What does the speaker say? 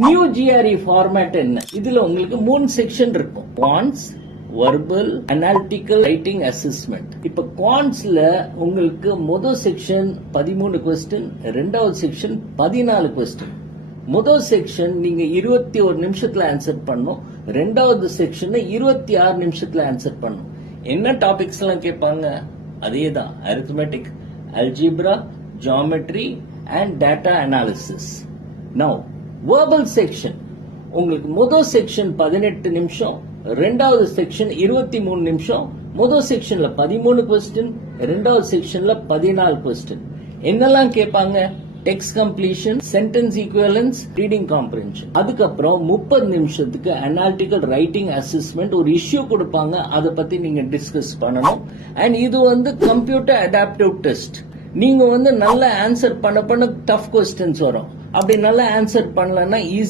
New GRE format என்ன? இதுல உங்களுக்கு 3 செக்ஷன் இருக்கும். Quants, verbal, analytical, writing assessment. இப்ப குவான்ஸ்ல உங்களுக்கு முதல் செக்ஷன் 13 கொஸ்டின், ரெண்டாவது செக்ஷன் 14 கொஸ்டின். முதல் செக்ஷன் நீங்க 21 நிமிஷத்துல ஆன்சர் பண்ணும், ரெண்டாவது செக்ஷன் 26 நிமிஷத்துல ஆன்சர் பண்ணும். என்ன டாபிக்ஸ் எல்லாம் கேட்பாங்க? அதேதான், arithmetic, algebra, geometry and data analysis. Now verbal section உங்களுக்கு முதல் செக்ஷன் 18 நிமிஷம், ரெண்டாவது செக்ஷன் 23 நிமிஷம். முதல் செக்ஷன்ல 13 கொஸ்டின், ரெண்டாவது செக்ஷன்ல 14 கொஸ்டின். என்னெல்லாம் கேட்பாங்க? Text completion, sentence equivalence, reading comprehension. அதுக்கப்புறம் 30 நிமிஷத்துக்கு அனாலிட்டிக்கல் ரைட்டிங் அசஸ்மெண்ட், ஒரு இஷ்யூ கொடுப்பாங்க, அதை பத்தி நீங்க டிஸ்கஸ் பண்ணணும். அண்ட் இது கம்ப்யூட்டர் அடாப்டிவ் டெஸ்ட். நீங்க நல்ல ஆன்சர் பண்ண டஃப் கொஸ்டின்ஸ் வரும். அப்படி நல்லா ஆன்சர் பண்ணலன்னா